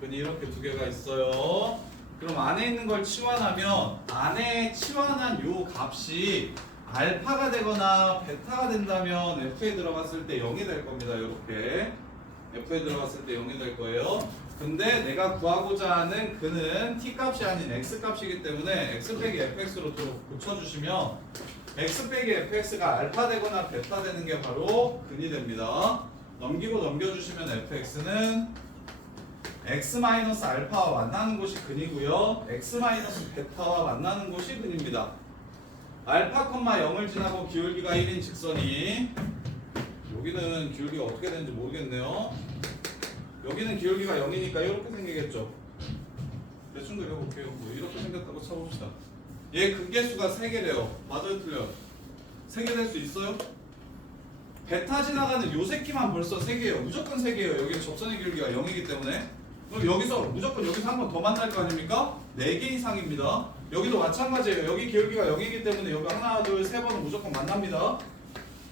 근이 이렇게 두 개가 있어요. 그럼 안에 있는 걸 치환하면 안에 치환한 요 값이 알파가 되거나 베타가 된다면 f에 들어갔을 때 0이 될 겁니다. 이렇게 f에 들어갔을 때 0이 될 거예요. 근데 내가 구하고자 하는 근은 t 값이 아닌 x 값이기 때문에 x 빼기 fx로 고쳐주시면 x 빼기 fx가 알파 되거나 베타 되는 게 바로 근이 됩니다. 넘기고 넘겨주시면 fx는 x-알파와 만나는 곳이 근이고요. x-베타와 만나는 곳이 근입니다. 알파, 0을 지나고 기울기가 1인 직선이, 여기는 기울기가 어떻게 되는지 모르겠네요. 여기는 기울기가 0이니까 이렇게 생기겠죠. 대충 그려볼게요. 뭐 이렇게 생겼다고 쳐봅시다. 얘 근계수가 3개래요. 맞아요, 틀려요? 3개 될 수 있어요? 베타 지나가는 요 새끼만 벌써 3개예요. 무조건 3개예요. 여기 접선의 기울기가 0이기 때문에. 그럼 여기서 무조건 여기서 한 번 더 만날 거 아닙니까? 4개 이상입니다. 여기도 마찬가지예요. 여기 기울기가 0이기 때문에 여기 하나, 둘, 세 번은 무조건 만납니다.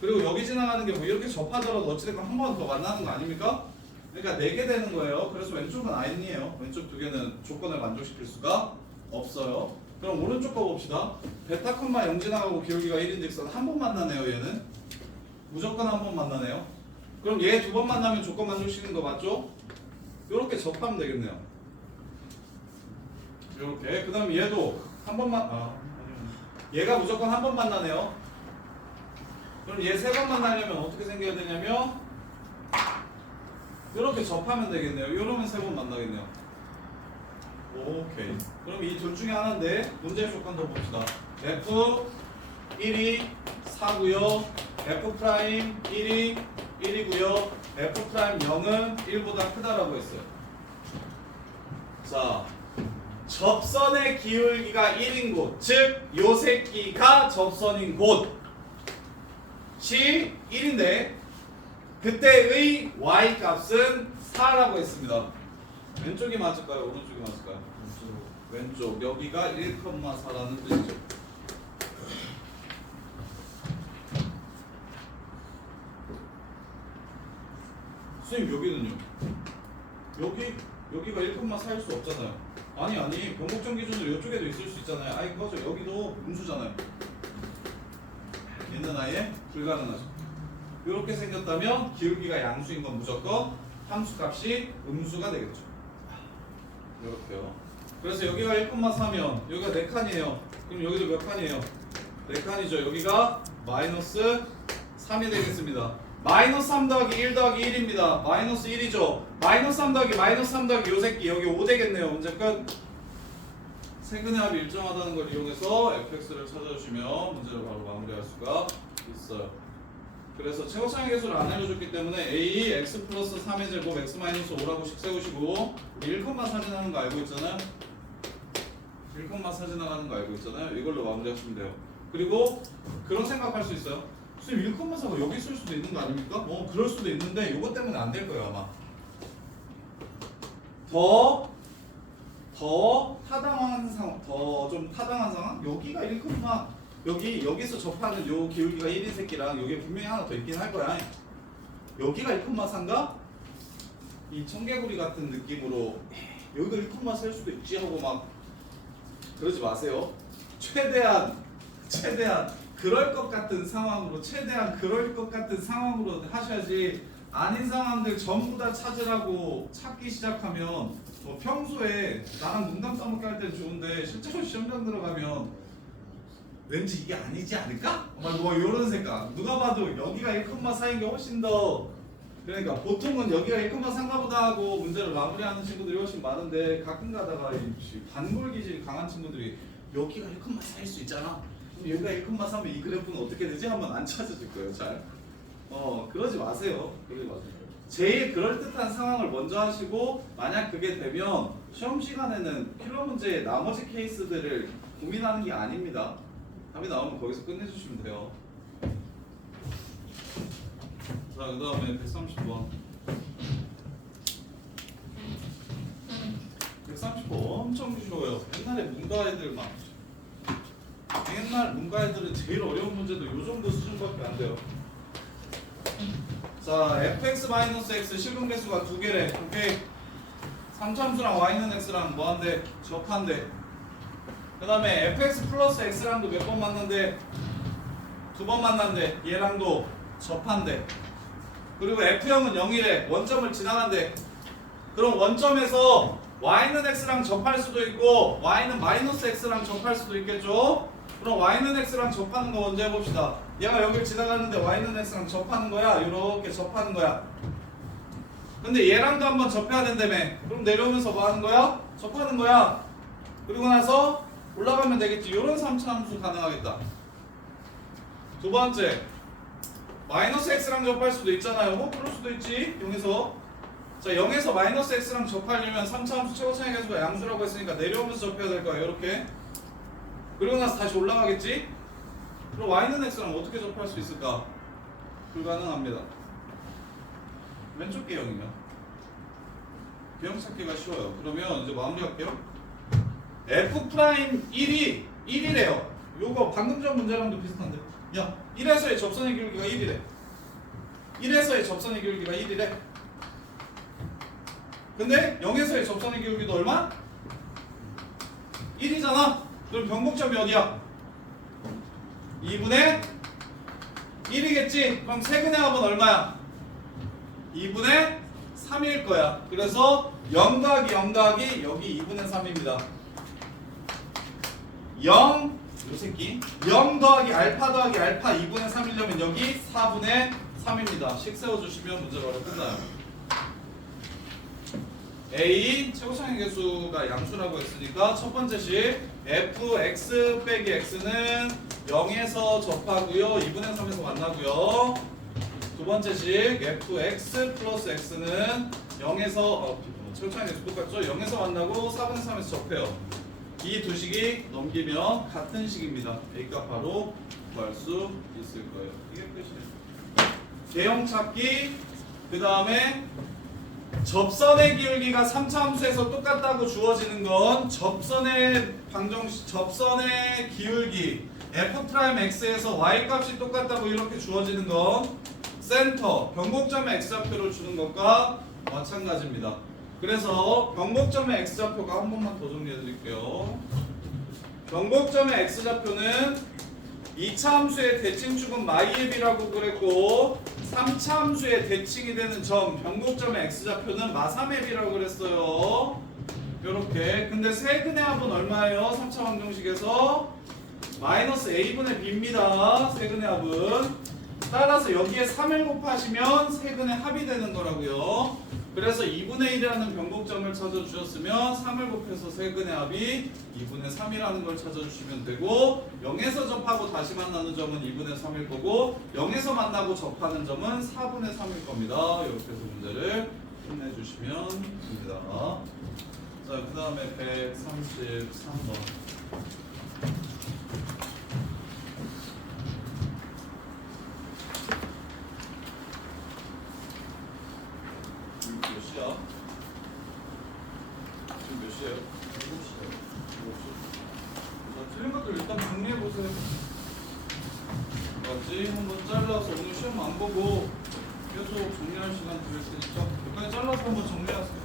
그리고 여기 지나가는 게 뭐 이렇게 접하더라도 어찌됐건 한 번 더 만나는 거 아닙니까? 그러니까 4개 되는 거예요. 그래서 왼쪽은 아니에요. 왼쪽 2개는 조건을 만족시킬 수가 없어요. 그럼 오른쪽 거 봅시다. 베타, 0 지나가고 기울기가 1인 직선 한 번 만나네요. 얘는 무조건 한 번 만나네요. 그럼 얘 2번 만나면 조건 만족시키는 거 맞죠? 이렇게 접하면 되겠네요. 이렇게. 그 다음에 얘도 한 번만, 얘가 무조건 한 번 만나네요. 그럼 얘 3번 만나려면 어떻게 생겨야 되냐면 이렇게 접하면 되겠네요. 이러면 3번 만나겠네요. 오케이. 그럼 이 둘 중에 하나인데 문제 조건 더 봅시다. f 1이 4고요. f 프라임 1이 1이고요. f 프라임 0은 1보다 크다라고 했어요. 자, 접선의 기울기가 1인 곳, 즉 요 새끼가 접선인 곳이 1인데 그때의 y 값은 4라고 했습니다. 왼쪽이 맞을까요? 오른쪽이 맞을까요? 왼쪽. 여기가 1,4라는 뜻이죠. 선생님 여기는요? 여기 여기가 1,4일 수 없잖아요. 아니 변곡점 기준으로 이쪽에도 있을 수 있잖아요. 아이 꺼져. 여기도 음수잖아요. 있는 아예 불가능하죠. 이렇게 생겼다면 기울기가 양수인 건 무조건 함수값이 음수가 되겠죠. 이렇게요. 그래서 여기가 1,4면 여기가 4칸이에요. 그럼 여기도 몇 칸이에요? 4칸이죠. 여기가 마이너스 3이 되겠습니다. 마이너스 3 더하기 1 더하기 1입니다. 마이너스 1이죠. 마이너스 3 더하기 마이너스 3 더하기 요 새끼 여기 5 되겠네요. 문제 끝. 세근의 합이 일정하다는 걸 이용해서 fx를 찾아주시면 문제를 바로 마무리할 수가 있어요. 그래서 최고차의 계수를 안 알려줬기 때문에 a x 플러스 3의 제곱 x 마이너스 5라고씩 세우시고 1컴마 사진하는 거 알고 있잖아요. 1컴마 사진하는 거 알고 있잖아요. 이걸로 마무리하시면 돼요. 그리고 그런 생각할 수 있어요. 선생님 1컴마사가 여기 있을 수도 있는 거 아닙니까? 그럴 수도 있는데 이것 때문에 안 될 거예요 아마. 더 타당한 상황, 더 좀 타당한 상황? 여기가 1컴마 여기서 접하는 요 기울기가 1인 새끼랑 여기 분명히 하나 더 있긴 할 거야. 여기가 1컴마사인가? 이 청개구리 같은 느낌으로 여기가 1컴마 셀 수도 있지 하고 막 그러지 마세요. 최대한 그럴 것 같은 상황으로 하셔야지. 아닌 상황들 전부 다 찾으라고 찾기 시작하면 평소에 나랑 농담 따먹기 할 때는 좋은데 실제로 시험장 들어가면 왠지 이게 아니지 않을까? 뭐 이런 생각. 누가 봐도 여기가 1,4인 게 훨씬 더, 그러니까 보통은 여기가 1,4인가 보다 하고 문제를 마무리하는 친구들이 훨씬 많은데 가끔 가다가 반골 기질이 강한 친구들이 여기가 1,4일 수 있잖아. 여기가 1,4면 이 그래프는 어떻게 되지? 하면 안 찾아줄 거예요. 잘. 그러지 마세요. 제일 그럴듯한 상황을 먼저 하시고, 만약 그게 되면 시험 시간에는 필러 문제의 나머지 케이스들을 고민하는 게 아닙니다. 답이 나오면 거기서 끝내주시면 돼요. 자, 그 다음에 130번. 130번 엄청 쉬워요. 옛날에 문과 애들 옛날 문과 애들은 제일 어려운 문제도 요 정도 수준밖에 안 돼요. 자, fx-x 실분계수가 2개래. 오케이. 3참수랑 y는 x랑 뭐한데? 접한대. 그 다음에 fx 플러스 x랑도 몇 번 만난대? 2번 만난대. 얘랑도 접한대. 그리고 f형은 0이래. 원점을 지나간대. 그럼 원점에서 y는 x랑 접할 수도 있고 y는 마이너스 x랑 접할 수도 있겠죠? 그럼 y는 x랑 접하는 거 먼저 해봅시다. 얘가 여길 지나가는데 y는 x랑 접하는 거야. 이렇게 접하는 거야. 근데 얘랑도 한번 접해야 된다며. 그럼 내려오면서 뭐 하는 거야? 접하는 거야. 그리고 나서 올라가면 되겠지. 이런 3차 함수 가능하겠다. 두 번째, 마이너스 x랑 접할 수도 있잖아요. 그럴 수도 있지. 0에서. 자, 0에서 마이너스 x랑 접하려면 3차 함수 최고차의 계수가 양수라고 했으니까 내려오면서 접해야 될 거야. 이렇게. 그리고 나서 다시 올라가겠지? 그럼 y는 x랑 어떻게 접할 수 있을까? 불가능합니다. 왼쪽 개형이면 개형 찾기가 쉬워요. 그러면 이제 마무리할게요. f'1이 1이래요. 요거 방금 전 문제랑도 비슷한데. 야, 1에서의 접선의 기울기가 1이래. 1에서의 접선의 기울기가 1이래. 근데 0에서의 접선의 기울기도 얼마? 1이잖아. 그럼 변곡점이 어디야? 2분의 1이겠지? 그럼 세근의 합은 얼마야? 2분의 3일 거야. 그래서 0 더하기 0 더하기 여기 2분의 3입니다. 0, 요 새끼 0 더하기 알파 더하기 알파 2분의 3이려면 여기 4분의 3입니다. 식 세워주시면 문제 바로 끝나요. A 최고차의 계수가 양수라고 했으니까 첫 번째 식 fx 빼기 x는 0에서 접하고요. 2분의 3에서 만나고요. 두 번째 식 fx 플러스 x는 0에서 최고차의 계수 똑같죠? 0에서 만나고 4분의 3에서 접해요. 이 두 식이 넘기면 같은 식입니다. A값 바로 구할 수 있을 거예요. 이게 끝이에요. 개형 찾기. 그 다음에 접선의 기울기가 3차 함수에서 똑같다고 주어지는 건 접선의 기울기 f'x에서 y값이 똑같다고 이렇게 주어지는 건 센터 변곡점의 x좌표를 주는 것과 마찬가지입니다. 그래서 변곡점의 x좌표가 한 번만 더 정리해 드릴게요. 변곡점의 x좌표는 2차 함수의 대칭축은 마이앱이라고 그랬고 3차 함수의 대칭이 되는 점 변곡점의 x좌표는 마삼앱이라고 그랬어요. 요렇게. 근데 세근의 합은 얼마예요? 3차 방정식에서 마이너스 a분의 b입니다. 세근의 합은. 따라서 여기에 3을 곱하시면 세근의 합이 되는 거라고요. 그래서 2분의 1이라는 변곡점을 찾아주셨으면 3을 곱해서 세근의 합이 2분의 3이라는 걸 찾아주시면 되고 0에서 접하고 다시 만나는 점은 2분의 3일 거고 0에서 만나고 접하는 점은 4분의 3일 겁니다. 이렇게 해서 문제를 끝내주시면 됩니다. 자, 그 다음에 133번. 몇 시야? 지금 몇 시에요? 7시요. 7시. 자, 틀린 것들 일단 정리해보세요. 맞지? 한번 잘라서 오늘 시험 안 보고 계속 정리할 시간 드릴 테니까 여기까지 잘라서 한번 정리하세요.